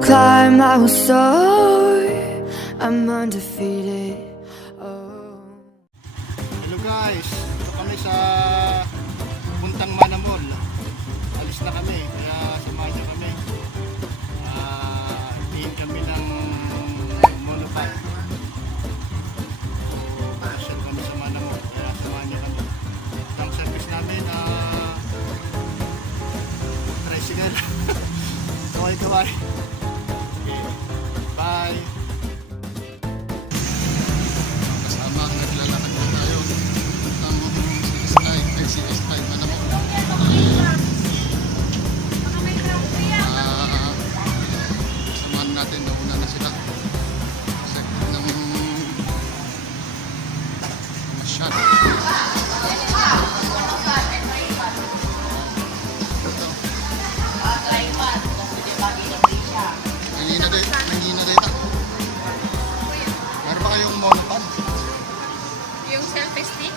climb, I will soar. I'm undefeated. Oh. Hello guys, dito kami sa puntang Manamol. Alis na kami, kaya samahan niyo kami. Tingin kami ng monopod. Pasyal kami sa Manamol, kaya samahan niyo kami. Ang service namin, tricycle. Kaway-kaway. Okay, bye! Kasama, naglalakad na tayo ng CSI Manamol. Samahan natin, nauna na sila. Second ng masyad. Nangina dito. Meron ba kayong monopod? Yung selfie stick?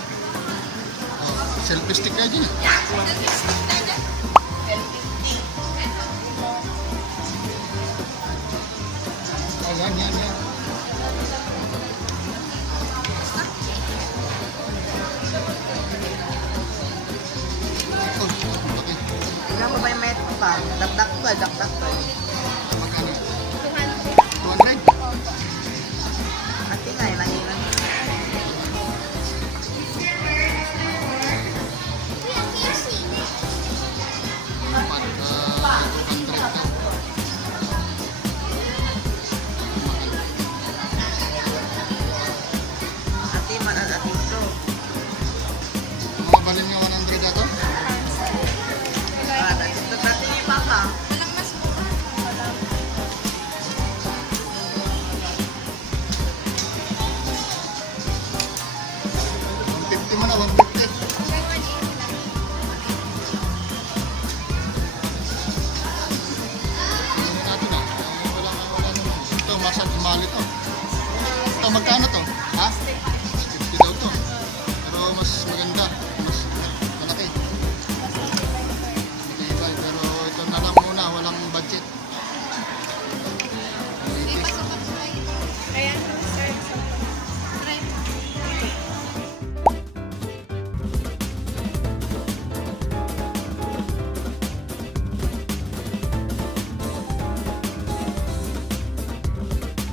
Oh, selfie stick kayo dyan.